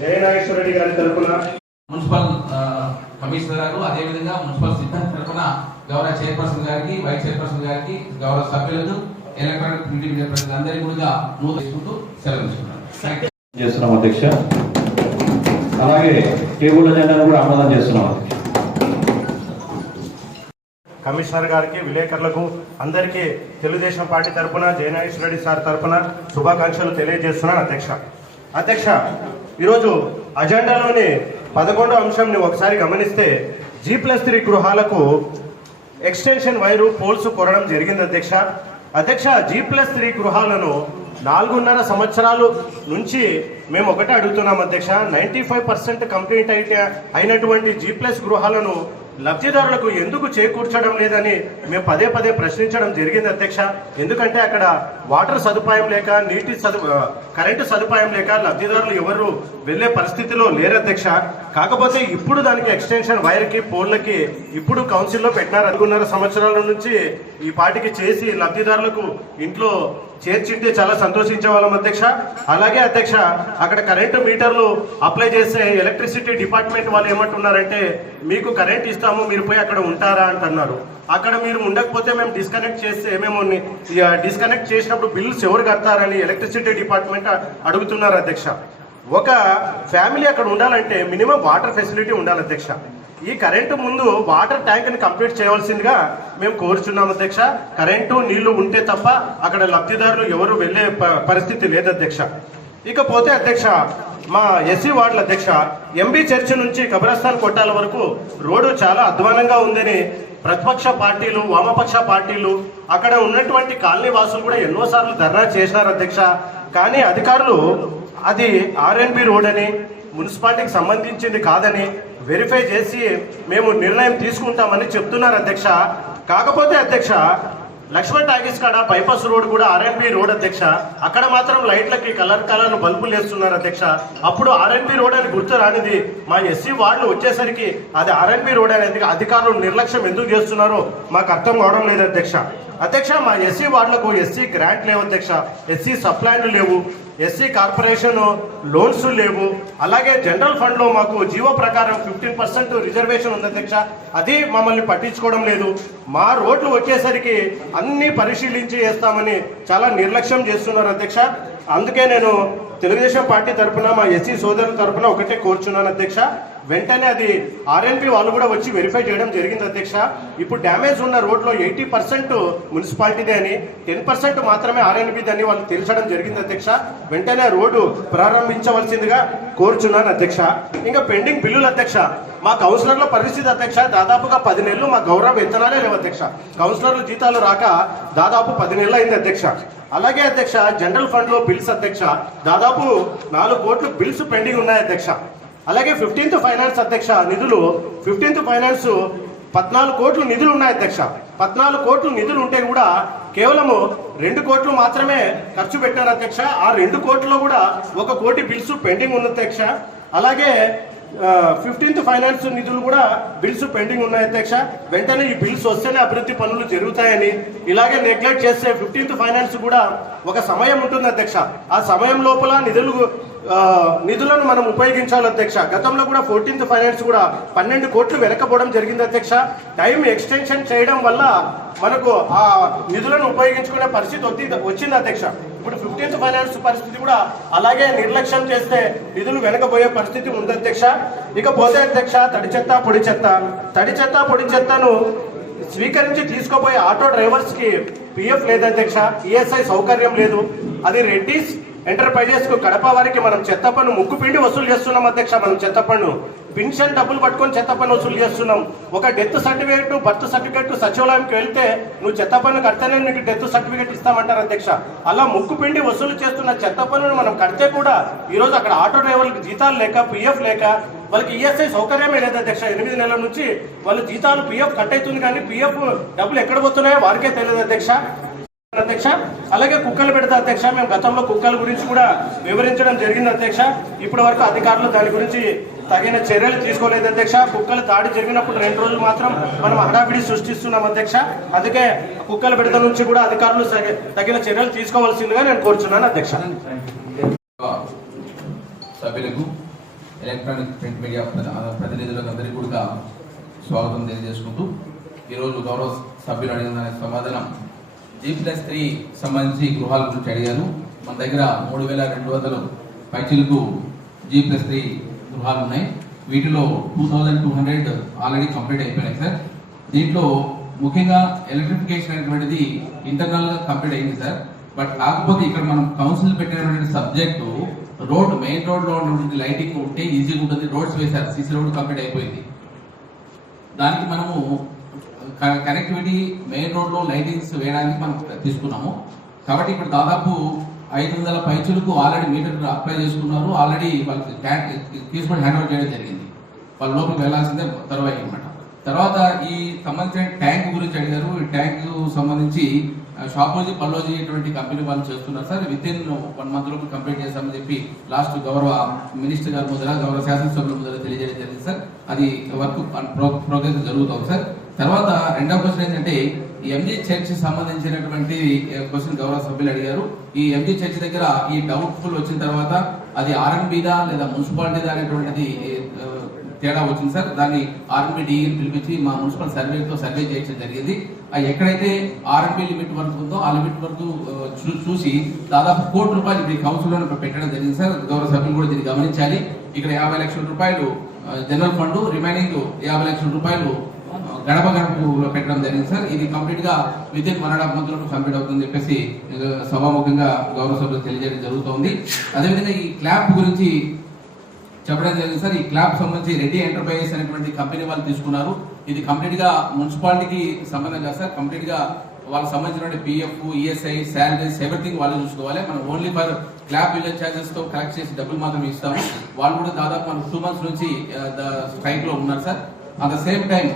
జయనాగేశ్వర రెడ్డి గారి తరఫున municipal commissioner గారు అదేవిధంగా మున్సిపల్ సిబ్బంది తరఫున గౌరవ చైర్పర్సన్ గారికి వైస్ చైర్పర్సన్ గారికి గౌరవ సభ్యులకు ఎలక్ట్రానిక్ ప్రింటింగ్ మీడియా ప్రజలందరికీ కూడా నూతన సెలవు. చేస్తున్నాం అధ్యక్ష. అలాగే టేబుల్ అజెండాను కూడా ఆమోదం చేస్తున్నాం కమిషనర్ గారికి విలేకరులకు అందరికీ తెలుగుదేశం పార్టీ తరఫున జయనాగేశ్వర రెడ్డి సార్ తరఫున శుభాకాంక్షలు తెలియజేస్తున్నాను అధ్యక్ష. అధ్యక్ష ఈరోజు అజెండాలోని పదకొండో అంశంని ఒకసారి గమనిస్తే జీ ప్లస్ త్రీ గృహాలకు ఎక్స్టెన్షన్ వైరు పోల్స్ కొరడం జరిగింది అధ్యక్ష. అధ్యక్ష జీ ప్లస్ త్రీ గృహాలను నాలుగున్నర సంవత్సరాలు నుంచి మేము ఒకటే అడుగుతున్నాం అధ్యక్ష. నైంటీ ఫైవ్ పర్సెంట్ కంప్లీట్ అయితే అయినటువంటి జీ ప్లస్ గృహాలను లబ్ధిదారులకు ఎందుకు చేకూర్చడం లేదని మేము పదే పదే ప్రశ్నించడం జరిగింది అధ్యక్ష. ఎందుకంటే అక్కడ వాటర్ సదుపాయం లేక నీటి సదు కరెంటు సదుపాయం లేక లబ్ధిదారులు ఎవరు వెళ్ళే పరిస్థితిలో లేరు అధ్యక్ష. కాకపోతే ఇప్పుడు దానికి ఎక్స్టెన్షన్ వైర్కి పోల్లకి ఇప్పుడు కౌన్సిల్లో పెట్టినారు. అనుకున్నర సంవత్సరాల నుంచి ఈ పాటికి చేసి లబ్ధిదారులకు ఇంట్లో చేర్చింటే చాలా సంతోషించే వాళ్ళం అధ్యక్ష. అలాగే అధ్యక్ష అక్కడ కరెంటు మీటర్లు అప్లై చేసే ఎలక్ట్రిసిటీ డిపార్ట్మెంట్ వాళ్ళు ఏమంటున్నారంటే మీకు కరెంట్ ఇస్తాము మీరు పోయి అక్కడ ఉంటారా అంటున్నారు. అక్కడ మీరు ఉండకపోతే మేము డిస్కనెక్ట్ చేస్తే మేము డిస్కనెక్ట్ చేసినప్పుడు బిల్స్ ఎవరు కడతారని ఎలక్ట్రిసిటీ డిపార్ట్మెంట్ అడుగుతున్నారు అధ్యక్ష. ఒక ఫ్యామిలీ అక్కడ ఉండాలంటే మినిమం వాటర్ ఫెసిలిటీ ఉండాలి అధ్యక్ష. ఈ కరెంటు ముందు వాటర్ ట్యాంక్ని కంప్లీట్ చేయవలసిందిగా మేము కోరుచున్నాం అధ్యక్ష. కరెంటు నీళ్ళు ఉంటే తప్ప అక్కడ లబ్ధిదారులు ఎవరు వెళ్ళే ప- పరిస్థితి లేదు అధ్యక్ష. ఇకపోతే అధ్యక్ష మా ఎస్సీ వార్డుల అధ్యక్ష ఎంబీ చర్చి నుంచి కబరస్థాన్ కొట్టాల వరకు రోడ్డు చాలా అధ్వానంగా ఉందని ప్రతిపక్ష పార్టీలు వామపక్ష పార్టీలు అక్కడ ఉన్నటువంటి కాలనీ వాసులు కూడా ఎన్నోసార్లు ధర్నా చేసినారు అధ్యక్ష. కానీ అధికారులు అది ఆర్ఎన్బి రోడ్ అని మున్సిపాలిటీకి సంబంధించింది కాదని వెరిఫై చేసి మేము నిర్ణయం తీసుకుంటామని చెప్తున్నారు అధ్యక్ష. కాకపోతే అధ్యక్ష లక్ష్మణ్ టాకీస్ కాడ బైపాస్ రోడ్ కూడా ఆర్ఎన్బి రోడ్ అధ్యక్ష. అక్కడ మాత్రం లైట్లకి కలర్ కలర్ బల్బులు వేస్తున్నారు అధ్యక్ష. అప్పుడు ఆర్ఎన్బి రోడ్ అని గుర్తు రానిది. మా ఎస్సీ వార్డులు వచ్చేసరికి అది ఆర్ఎన్బి రోడ్ అనేది అధికారులు నిర్లక్ష్యం ఎందుకు చేస్తున్నారో మాకు అర్థం కావడం లేదు అధ్యక్ష. అధ్యక్ష మా ఎస్సీ వార్డులకు ఎస్సీ గ్రాంట్ లేవు అధ్యక్ష. ఎస్సీ సప్లైన్లు లేవు. ఎస్సీ కార్పొరేషన్ లోన్స్ లేవు. అలాగే జనరల్ ఫండ్లో మాకు జీవో ప్రకారం ఫిఫ్టీన్ పర్సెంట్ రిజర్వేషన్ ఉంది అధ్యక్ష. అది మమ్మల్ని పట్టించుకోవడం లేదు. మా రోడ్లు వచ్చేసరికి అన్ని పరిశీలించి వేస్తామని చాలా నిర్లక్ష్యం చేస్తున్నారు అధ్యక్ష. అందుకే నేను తెలుగుదేశం పార్టీ తరఫున మా ఎస్సీ సోదరుల తరఫున ఒకటే కోరుచున్నాను అధ్యక్ష. వెంటనే అది ఆర్ఎన్పి వాళ్ళు కూడా వచ్చి వెరిఫై చేయడం జరిగింది అధ్యక్ష. ఇప్పుడు డ్యామేజ్ ఉన్న రోడ్లో ఎయిటీ పర్సెంట్ మున్సిపాలిటీదే అని టెన్ పర్సెంట్ మాత్రమే ఆర్ఎన్పిది అని వాళ్ళు తెలిసడం జరిగింది అధ్యక్ష. వెంటనే రోడ్డు ప్రారంభించవలసిందిగా కోరుచున్నాను అధ్యక్ష. ఇంకా పెండింగ్ బిల్లులు అధ్యక్ష. మా కౌన్సిలర్ల పరిస్థితి అధ్యక్ష దాదాపుగా పది నెలలు మా గౌరవ వేతనాలే లేవు అధ్యక్ష. కౌన్సిలర్లు జీతాలు రాక దాదాపు పది నెలలు అయింది అధ్యక్ష. అలాగే అధ్యక్ష జనరల్ ఫండ్లో బిల్స్ అధ్యక్ష దాదాపు నాలుగు కోట్లు బిల్స్ పెండింగ్ ఉన్నాయి అధ్యక్ష. అలాగే ఫిఫ్టీన్త్ ఫైనాన్స్ అధ్యక్ష నిధులు ఫిఫ్టీన్త్ ఫైనాన్స్ పద్నాలుగు కోట్లు నిధులు ఉన్నాయి అధ్యక్ష. పద్నాలుగు కోట్లు నిధులు ఉంటే కూడా కేవలము రెండు కోట్లు మాత్రమే ఖర్చు పెట్టారు అధ్యక్ష. ఆ రెండు కోట్లలో కూడా ఒక కోటి బిల్స్ పెండింగ్ ఉంది అధ్యక్ష. అలాగే ఫిఫ్టీన్త్ ఫైనాన్స్ నిధులు కూడా బిల్స్ పెండింగ్ ఉన్నాయి అధ్యక్ష. వెంటనే ఈ బిల్స్ వస్తేనే అభివృద్ధి పనులు జరుగుతాయని ఇలాగే నెగ్లెక్ట్ చేస్తే ఫిఫ్టీన్త్ ఫైనాన్స్ కూడా ఒక సమయం ఉంటుంది అధ్యక్ష. ఆ సమయం లోపల నిధులు నిధులను మనం ఉపయోగించాలి అధ్యక్ష. గతంలో కూడా ఫోర్టీన్త్ ఫైనాన్స్ కూడా పన్నెండు కోట్లు వెనకపోవడం జరిగింది అధ్యక్ష. టైం ఎక్స్టెన్షన్ చేయడం వల్ల మనకు ఆ నిధులను ఉపయోగించుకునే పరిస్థితి వచ్చింది అధ్యక్ష. ఇప్పుడు ఫిఫ్టీన్త్ ఫైనాన్స్ పరిస్థితి కూడా అలాగే నిర్లక్ష్యం చేస్తే నిధులు వెనకపోయే పరిస్థితి ఉంది అధ్యక్ష. ఇకపోతే అధ్యక్ష తడి చెత్త పొడి చెత్త. తడి చెత్త పొడి చెత్తను స్వీకరించి తీసుకోబోయే ఆటో డ్రైవర్స్కి పిఎఫ్ లేదు అధ్యక్ష. ఈఎస్ఐ సౌకర్యం లేదు. అది రెడ్డిస్ ఎంటర్ప్రైజెస్కు కడప వారికి మనం చెత్త పన్ను ముక్కు పిండి వసూలు చేస్తున్నాం అధ్యక్ష మనం చెత్త పన్ను. పెన్షన్ డబ్బులు పట్టుకొని చెత్త పన్ను వసూలు చేస్తున్నాం. ఒక డెత్ సర్టిఫికేట్ బర్త్ సర్టిఫికేట్ సచివాలయంకి వెళ్తే నువ్వు చెత్త పన్ను కడితేనే నీకు డెత్ సర్టిఫికేట్ ఇస్తామంటారు అధ్యక్ష. అలా ముక్కు పిండి వసూలు చేస్తున్న చెత్త పన్నును మనం కడితే కూడా ఈరోజు అక్కడ ఆటో డ్రైవర్లకు జీతాలు లేక పిఎఫ్ లేక వాళ్ళకి ఈఎస్ఐ సౌకర్యమే లేదు అధ్యక్ష. ఎనిమిది నెలల నుంచి వాళ్ళ జీతాలు పిఎఫ్ కట్ అవుతుంది కానీ పిఎఫ్ డబ్బులు ఎక్కడ పోతున్నాయో వారికే తెలియదు అధ్యక్ష. అధ్యక్ష. అలాగే కుక్కలు పెడతా అధ్యక్ష మేము గతంలో కుక్కల గురించి కూడా వివరించడం జరిగింది అధ్యక్ష. ఇప్పటి వరకు అధికారులు దాని గురించి తగిన చర్యలు తీసుకోలేదు అధ్యక్ష. కుక్కలు దాడి జరిగినప్పుడు రెండు రోజులు మాత్రం మనం హడావిడి సృష్టిస్తున్నాం అధ్యక్ష. అందుకే కుక్కల బిడత నుంచి కూడా అధికారులు తగిన చర్యలు తీసుకోవాల్సిందిగా నేను కోరుచున్నాను అధ్యక్ష. సభ్యులకు ఎలక్ట్రానిక్ ప్రింట్ మీడియా ప్రతినిధులకు అందరికీ కూడా స్వాగతం తెలియజేసుకుంటూ ఈరోజు గౌరవ సభ్యులు అడిగిన సమాధానం జీ ప్లస్ త్రీ సంబంధించి గృహాల గురించి అడిగాను మన దగ్గర మూడు వేల రెండు వందలు పైచీలకు జీ ప్లస్ త్రీ గృహాలు ఉన్నాయి. వీటిలో two thousand two hundred already complete అయిపోయినాయి సార్. దీంట్లో ముఖ్యంగా ఎలక్ట్రిఫికేషన్ అనేటువంటిది ఇంటర్నల్గా కంప్లీట్ అయింది సార్. బట్ కాకపోతే ఇక్కడ మనం కౌన్సిల్ పెట్టినటువంటి సబ్జెక్టు రోడ్ మెయిన్ రోడ్లో ఉన్నటువంటి లైటింగ్ ఉంటే ఈజీగా ఉంటుంది. రోడ్స్ వేశారు. సీసీ రోడ్ కంప్లీట్ అయిపోయింది. దానికి మనము కనెక్టివిటీ మెయిన్ రోడ్లో లైటింగ్స్ వేయడానికి మనం తీసుకున్నాము. కాబట్టి ఇప్పుడు దాదాపు ఐదు వందల పైచులకు ఆల్రెడీ మీటర్ అప్లై చేసుకున్నారు. ఆల్రెడీ వాళ్ళకి ట్యాంక్ తీసుకొని హ్యాండ్ ఓవర్ చేయడం జరిగింది. వాళ్ళ లోపలికి వెళ్ళాల్సిందే తర్వాత అనమాట తర్వాత ఈ సంబంధించిన ట్యాంక్ గురించి అడిగారు. ఈ ట్యాంక్ సంబంధించి షాపోజీ పల్లోజీ ఇటువంటి కంపెనీ వాళ్ళు చేస్తున్నారు sir. Within one month లోపు కంప్లీట్ చేస్తామని చెప్పి లాస్ట్ గౌరవ మినిస్టర్ గారి ముద్ర గౌరవ శాసనసభ్యుల ముద్ర తెలియజేయడం జరిగింది సార్. అది వర్క్ ప్రోగ్రెస్ జరుగుతుంది సార్. తర్వాత రెండవ క్వశ్చన్ ఏంటంటే ఈ ఎంజీ చర్చ్ సంబంధించినటువంటి క్వశ్చన్ గౌరవ సభ్యులు అడిగారు. ఈ ఎంజీ చర్చ్ దగ్గర ఈ డౌట్ఫుల్ వచ్చిన తర్వాత అది ఆర్ఎన్బిదా లేదా మున్సిపాలిటీదా అనేటువంటిది తేడా వచ్చింది సార్. దాన్ని ఆర్ఎన్బి డిఈని పిలిపించి మా మున్సిపల్ సర్వేతో సర్వే చేయడం జరిగింది. ఎక్కడైతే ఆర్ఎన్బి లిమిట్ వరకు ఉందో ఆ లిమిట్ వరకు చూ- చూసి దాదాపు కోటి రూపాయలు ఇప్పుడు కౌన్సిల్లో పెట్టడం జరిగింది సార్. గౌరవ సభ్యులు కూడా దీన్ని గమనించాలి. ఇక్కడ యాభై లక్షల రూపాయలు జనరల్ ఫండ్ రిమైనింగ్ యాభై లక్షల రూపాయలు గడప గడపలో పెట్టడం జరిగింది సార్. ఇది కంప్లీట్గా within one and half complete అవుతుందని చెప్పేసి సభాముఖంగా గౌరవ సభ్యులు తెలియజేయడం జరుగుతోంది. అదేవిధంగా ఈ క్లాప్ గురించి చెప్పడం జరిగింది సార్. ఈ క్లాప్ సంబంధించి రెడ్డి ఎంటర్ప్రైజెస్ అనేటువంటి కంపెనీ వాళ్ళు తీసుకున్నారు. ఇది కంప్లీట్గా మున్సిపాలిటీకి సంబంధం కాదు సార్. కంప్లీట్గా వాళ్ళకి సంబంధించిన పిఎఫ్ ఈఎస్ఐ శాలరీస్ ఎవ్రీథింగ్ వాళ్ళు చూసుకోవాలి. మనం ఓన్లీ ఫర్ క్లాప్ విలేజ్ ఛార్జెస్తో కలెక్ట్ చేసి డబ్బులు మాత్రం ఇస్తాము. వాళ్ళు కూడా దాదాపు మనం టూ మంత్స్ నుంచి స్ట్రైక్లో ఉన్నారు sir. At the same time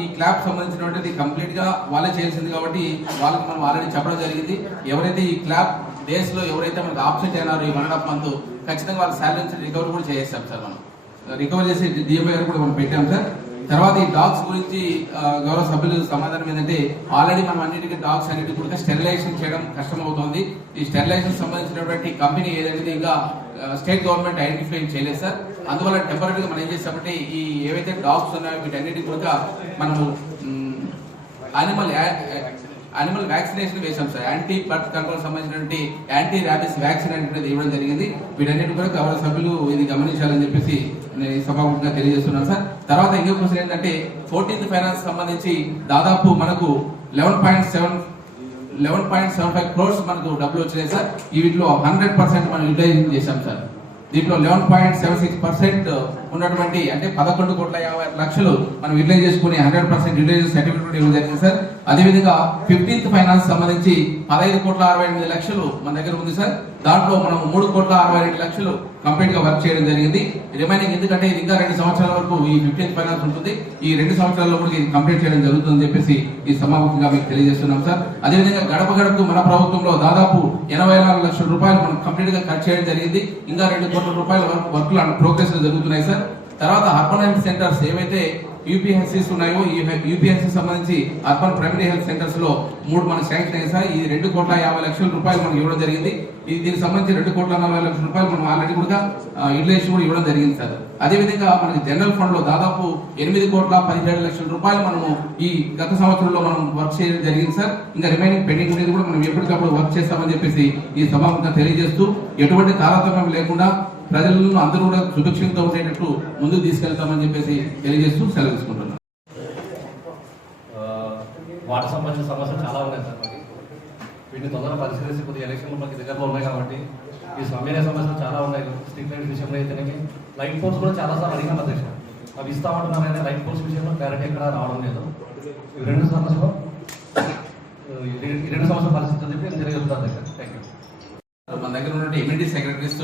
ఈ క్లాప్ సంబంధించినటువంటిది కంప్లీట్గా వాళ్ళే చేయాల్సింది కాబట్టి వాళ్ళకి మనం ఆల్రెడీ చెప్పడం జరిగింది. ఎవరైతే ఈ క్లాప్ డేస్లో ఎవరైతే మనకు ఆబ్సెంట్ అయినారో ఈ వన్ అండ్ హాఫ్ మంత్ ఖచ్చితంగా వాళ్ళ శాలరీ రికవర్ కూడా చేసేస్తాం సార్ మనం. రికవర్ చేసి డిఎంఐ గారు కూడా మనం పెట్టాం సార్. తర్వాత ఈ డాగ్స్ గురించి గౌరవ సభ్యులు సమాధానం ఏంటంటే ఆల్రెడీ మనం అన్నిటికీ డాగ్స్ అన్నిటి కూడా స్టెరిలైజేషన్ చేయడం కష్టం అవుతుంది ఈ స్టెరిలైజేషన్ సంబంధించినటువంటి కంపెనీ ఏదైతే ఇంకా స్టేట్ గవర్నమెంట్ ఐడెంటిఫై చేయలేదు సార్. అందువల్ల టెంపరీగా మనం ఏం చేస్తామంటే ఈ ఏవైతే డాగ్స్ ఉన్నాయో వీటన్నిటి కూడా మనము అనిమల్ అనిమల్ వ్యాక్సినేషన్ వేసాం సార్. యాంటీ బర్త్ కంట్రోల్ సంబంధించినటువంటి యాంటీ ర్యాబిస్ వ్యాక్సిన్ అనేది ఇవ్వడం జరిగింది. వీటన్నిటి కూడా గౌరవ సభ్యులు ఇది గమనించాలని చెప్పేసి నేను సభాముఖంగా తెలియజేస్తున్నాను సార్. తర్వాత ఇంకో క్వశ్చన్ ఏంటంటే ఫోర్టీన్త్ ఫైనాన్స్ సంబంధించి దాదాపు మనకు eleven point seven eleven point seven five crores మనకు డబ్బులు వచ్చినాయి సార్. వీటిలో హండ్రెడ్ పర్సెంట్ మనం యూటిలైజేషన్ చేశాం సార్. దీంట్లో eleven point seven six percent ఉన్నటువంటి అంటే పదకొండు కోట్ల యాభై లక్షలు మనం యూటిలైజ్ చేసుకుని హండ్రెడ్ పర్సెంట్ యూటిలైజ్ సర్టిఫికేట్ ఇవ్వడం జరిగింది సార్. అదేవిధంగా ఫిఫ్టీన్త్ ఫైనాన్స్ సంబంధించి పదహైదు కోట్ల అరవై ఎనిమిది లక్షలు మన దగ్గర ఉంది సార్. దాంట్లో మనం మూడు కోట్ల అరవై రెండు లక్షలు కంప్లీట్గా వర్క్ చేయడం జరిగింది. రిమైనింగ్ ఎందుకంటే ఇది ఇంకా రెండు సంవత్సరాల వరకు ఈ ఫిఫ్టీన్త్ ఫైనాన్స్ ఉంటుంది. ఈ రెండు సంవత్సరాల్లో కూడా ఇది కంప్లీట్ చేయడం జరుగుతుందని చెప్పేసి ఈ సమాముఖంగా మీకు తెలియజేస్తున్నాం సార్. అదేవిధంగా గడప గడపకు మన ప్రభుత్వంలో దాదాపు ఎనభై నాలుగు లక్షల రూపాయలు మనం కంప్లీట్గా ఖర్చు చేయడం జరిగింది. ఇంకా రెండు కోట్ల రూపాయల వర్క్ వర్క్లు ప్రోగ్రెస్ జరుగుతున్నాయి సార్. తర్వాత అర్బన్ సెంటర్స్ ఏవైతే యూపీఎస్సీస్ ఉన్నాయో ఈ యూపీఎస్సీ సంబంధించి అర్బన్ ప్రైమరీ హెల్త్ సెంటర్స్లో మూడు మనం శాంక్షన్ అయ్యి సార్. ఈ రెండు కోట్ల యాభై లక్షల రూపాయలు మనకి ఇవ్వడం జరిగింది. ఇది దీనికి సంబంధించి రెండు కోట్ల నలభై లక్షల రూపాయలు మనం ఆల్రెడీ కూడా యూటిలైజేషన్ కూడా ఇవ్వడం జరిగింది సార్. అదేవిధంగా మనకి జనరల్ ఫండ్లో దాదాపు ఎనిమిది కోట్ల పదిహేడు లక్షల రూపాయలు మనము ఈ గత సంవత్సరంలో మనం వర్క్ చేయడం జరిగింది సార్. ఇంకా రిమైనింగ్ పెండింగ్ ఉండేది కూడా మనం ఎప్పటికప్పుడు వర్క్ చేస్తామని చెప్పేసి ఈ సభాముఖంగా తెలియజేస్తూ ఎటువంటి తారతమ్యం లేకుండా ప్రజలను అందరూ కూడా సుభిక్షంతో ఉండేటట్టు ముందుకు తీసుకెళ్తామని చెప్పేసి తెలియజేస్తూ సెలవు తీసుకుంటున్నాను వాటర్ సంబంధించిన సమస్యలు చాలా ఉన్నాయి సార్ మనకి వీటిని తొందరగా పరిశీలించి కొద్దిగా ఎలక్షన్లు మనకి దగ్గరలో ఉన్నాయి కాబట్టి ఈ సమయ సమస్యలు చాలా ఉన్నాయి. స్ట్రీట్ లైట్ విషయంలో అయితేనే లైట్ పోల్స్ కూడా చాలాసార్లు అడిగిన అధ్యక్ష. అవి ఇస్తామంటున్నారు కానీ లైట్ పోల్స్ విషయంలో క్లారిటీ ఎక్కడ రావడం లేదు. ఈ రెండు సమస్యలు. ఈ రెండు- ఈ సమస్యలు పరిస్థితి చెప్పి నేను తెలియజేస్తాను అధ్యక్ష థ్యాంక్ దగ్గర ఉన్న ఎమ్మెల్యే సెక్రటరీస్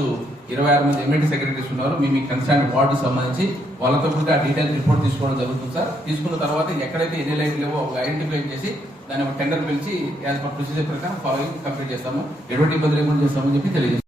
ఇరవై ఆరు మంది ఎమ్మెల్యే సెక్రటరీస్ ఉన్నారు. మీ మీ కన్సర్న్ వార్డు సంబంధించి వాళ్ళతో కూడా డీటెయిల్ రిపోర్ట్ తీసుకోవడం జరుగుతుంది సార్. తీసుకున్న తర్వాత ఎక్కడైతే ఎన్ని లైట్లు లేవో ఒక ఐడెంటిఫై చేసి దాన్ని ఒక టెండర్ పిలిచి యాజ్ పర్ ప్రొసీజర్ ప్రకారం ఫాలోయింగ్ కంప్లీట్ చేస్తాము. ఎటువంటి ఇబ్బంది లేకుండా చేస్తామని చెప్పి తెలియజేస్తాము